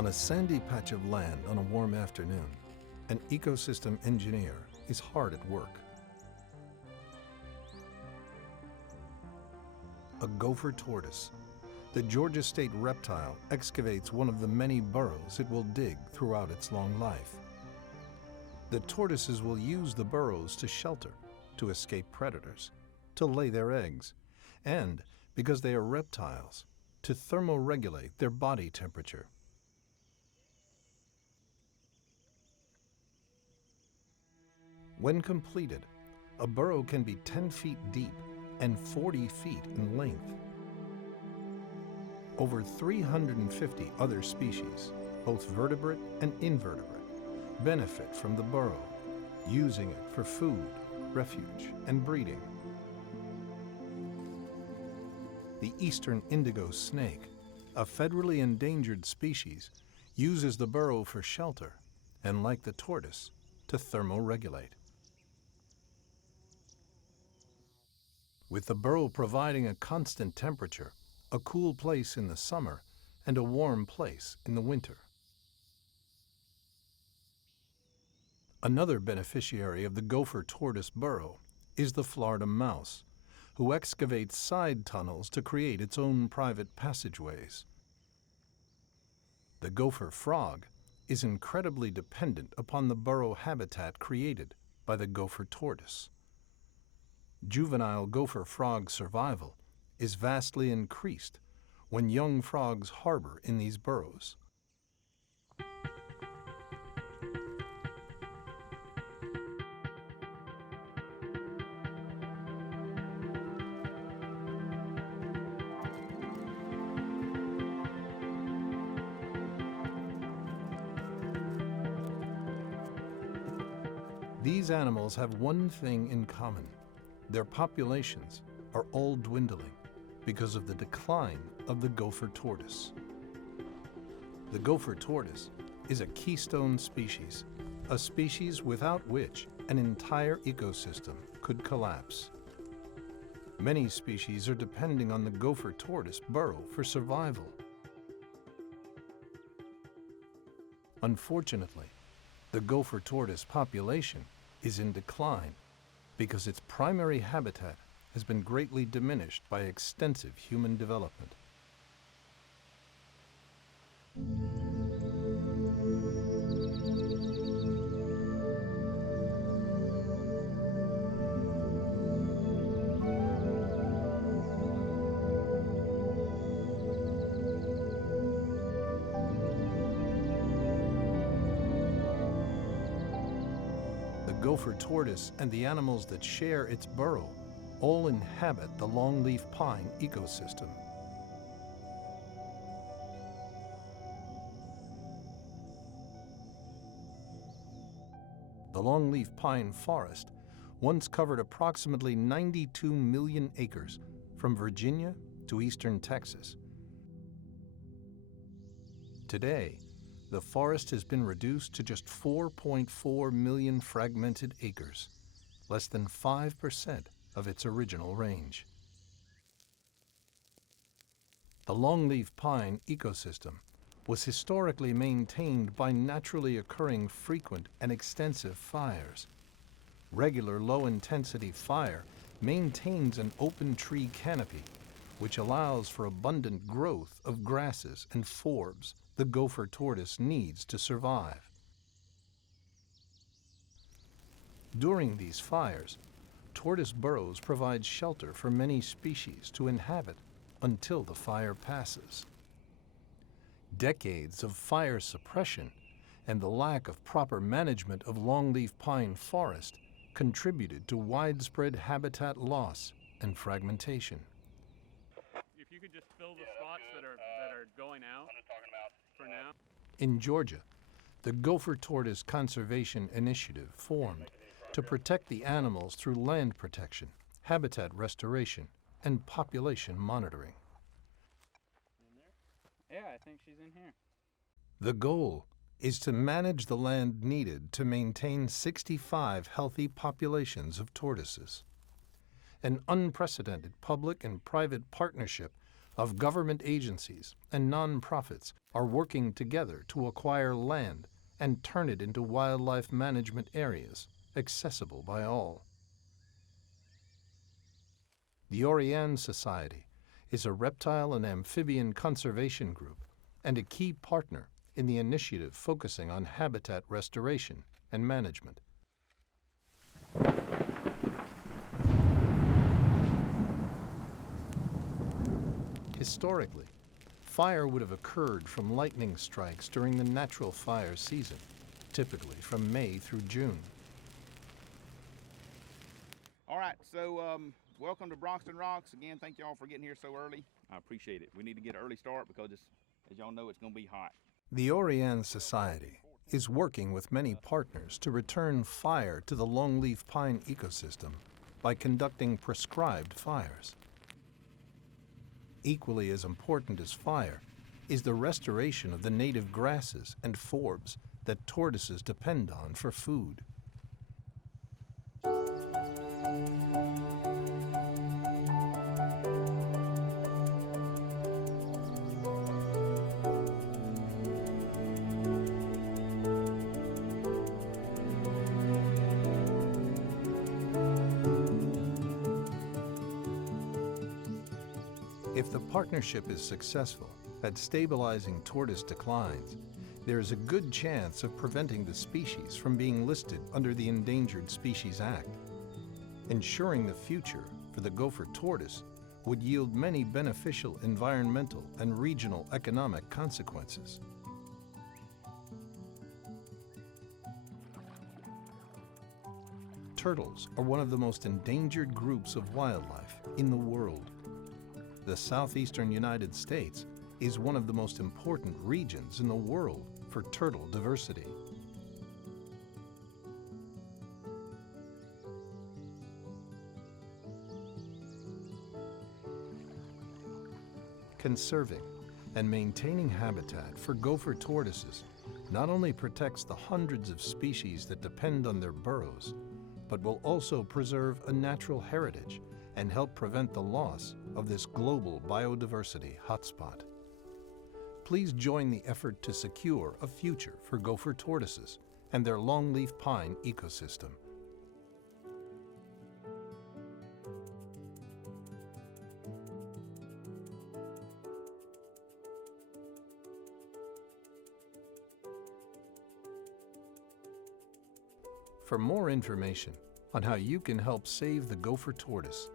On a sandy patch of land on a warm afternoon, an ecosystem engineer is hard at work. A gopher tortoise, the Georgia state reptile, excavates one of the many burrows it will dig throughout its long life. The tortoises will use the burrows to shelter, to escape predators, to lay their eggs, and, because they are reptiles, to thermoregulate their body temperature. When completed, a burrow can be 10 feet deep and 40 feet in length. Over 350 other species, both vertebrate and invertebrate, benefit from the burrow, using it for food, refuge, and breeding. The eastern indigo snake, a federally endangered species, uses the burrow for shelter and, like the tortoise, to thermoregulate. With the burrow providing a constant temperature, a cool place in the summer, and a warm place in the winter. Another beneficiary of the gopher tortoise burrow is the Florida mouse, who excavates side tunnels to create its own private passageways. The gopher frog is incredibly dependent upon the burrow habitat created by the gopher tortoise. Juvenile gopher frog survival is vastly increased when young frogs harbor in these burrows. These animals have one thing in common. Their populations are all dwindling because of the decline of the gopher tortoise. The gopher tortoise is a keystone species, a species without which an entire ecosystem could collapse. Many species are depending on the gopher tortoise burrow for survival. Unfortunately, the gopher tortoise population is in decline because its primary habitat has been greatly diminished by extensive human development. The gopher tortoise and the animals that share its burrow all inhabit the Longleaf Pine ecosystem. The Longleaf Pine forest once covered approximately 92 million acres from Virginia to eastern Texas. Today, the forest has been reduced to just 4.4 million fragmented acres, less than 5% of its original range. The Longleaf Pine ecosystem was historically maintained by naturally occurring frequent and extensive fires. Regular low-intensity fire maintains an open tree canopy, which allows for abundant growth of grasses and forbs the gopher tortoise needs to survive. During these fires, tortoise burrows provide shelter for many species to inhabit until the fire passes. Decades of fire suppression and the lack of proper management of Longleaf Pine forest contributed to widespread habitat loss and fragmentation. If you could just fill the spots that are going out for now. In Georgia, the Gopher Tortoise Conservation Initiative formed to protect the animals through land protection, habitat restoration, and population monitoring. Yeah, I think she's in here. The goal is to manage the land needed to maintain 65 healthy populations of tortoises. An unprecedented public and private partnership of government agencies and nonprofits are working together to acquire land and turn it into wildlife management areas accessible by all. The Oriane Society is a reptile and amphibian conservation group and a key partner in the initiative focusing on habitat restoration and management. Historically, fire would have occurred from lightning strikes during the natural fire season, typically from May through June. All right, so welcome to Broxton Rocks. Again, thank y'all for getting here so early. I appreciate it. We need to get an early start because, as y'all know, it's going to be hot. The Oriane Society is working with many partners to return fire to the Longleaf Pine ecosystem by conducting prescribed fires. Equally as important as fire is the restoration of the native grasses and forbs that tortoises depend on for food. If the partnership is successful at stabilizing tortoise declines, there is a good chance of preventing the species from being listed under the Endangered Species Act. Ensuring the future for the gopher tortoise would yield many beneficial environmental and regional economic consequences. Turtles are one of the most endangered groups of wildlife in the world. The southeastern United States is one of the most important regions in the world for turtle diversity. Conserving and maintaining habitat for gopher tortoises not only protects the hundreds of species that depend on their burrows, but will also preserve a natural heritage and help prevent the loss of this global biodiversity hotspot. Please join the effort to secure a future for gopher tortoises and their longleaf pine ecosystem. For more information on how you can help save the gopher tortoise,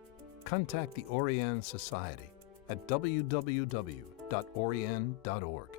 contact the Oriane Society at www.oriane.org.